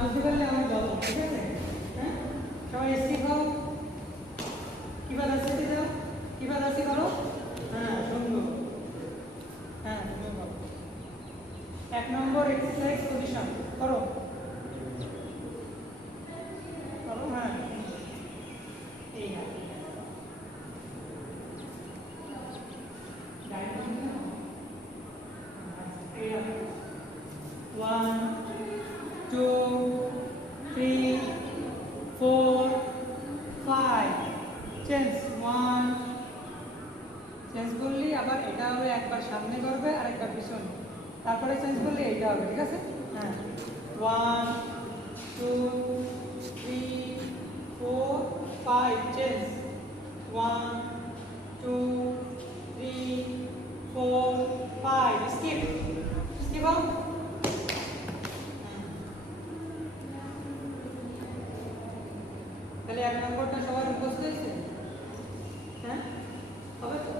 বুঝতে পারলে আমার বলো, ঠিক আছে? হ্যাঁ, সবাই এসছি খাও, কিভাবে আসছে দাও, কিভাবে আসছে করো। হ্যাঁ সুন্দর, হ্যাঁ সুন্দর করো। 1 নম্বর এক্সারসাইজ পজিশন করো করো। হ্যাঁ এই না One, 2, 3, 4, 5 চেঞ্জ। 1 চেঞ্জ করলি, আবার এটা হবে একবার সামনে করবে আর একবার পিছনে, তারপরে চেঞ্জ করলে এইটা হবে, ঠিক আছে? হ্যাঁ 1, 2, 3, 4, 5 চেঞ্জ। 1, 2, 3, 4, 5 skip skip out. তাহলে 1 নম্বরটা সবার মুখস্থ হয়েছে? হ্যাঁ হবে তো?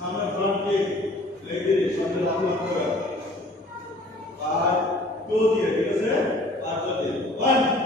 सामने फ्रंट के लेके सामने लागू करा 5 2 दिए, ठीक है? 5 दिए 1